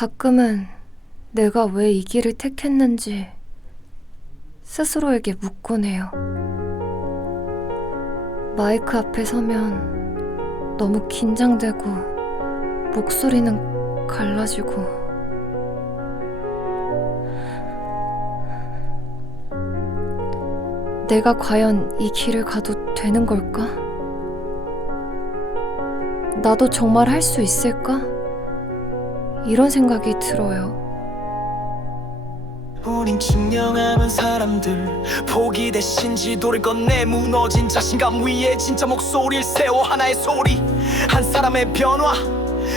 가끔은 내가 왜 이 길을 택했는지 스스로에게 묻곤 해요. 마이크 앞에 서면 너무 긴장되고 목소리는 갈라지고 내가 과연 이 길을 가도 되는 걸까? 나도 정말 할 수 있을까? 이런 생각이 들어요. 우린 증명하는 사람들 포기 대신 지도를 건네 무너진 자신감 위에 진짜 목소리를 세워 하나의 소리 한 사람의 변화.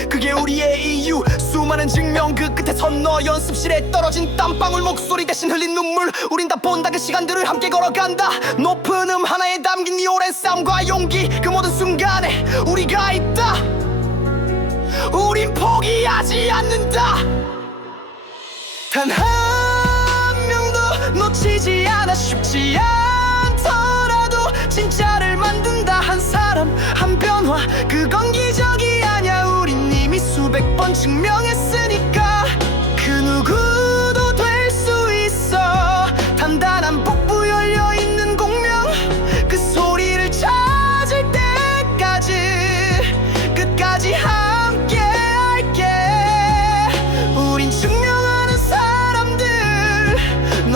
그게 우리의 이유. 수많은 증명 그 끝에 선너 연습실에 떨어진 땀방울 목소리 대신 흘린 눈물. 우린 다 본다 그 시간들을 함께 걸어간다. 높은 음 하나에 담긴 이 오랜 싸움과 용기 그 모든 순간에 우리가 있다 포기하지 않는다. 단 한 명도 놓치지 않아 쉽지 않더라도 진짜를 만든다. 한 사람 한 변화. 그건 기적이 아냐 우린 이미 수백 번 증명했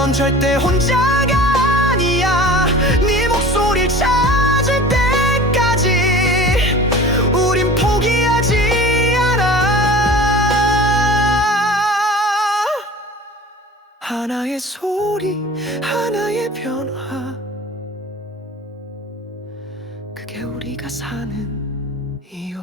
넌 절대 혼자가 아니야. 네 목소리를 찾을 때까지 우린 포기하지 않아. 하나의 소리 하나의 변화. 그게 우리가 사는 이유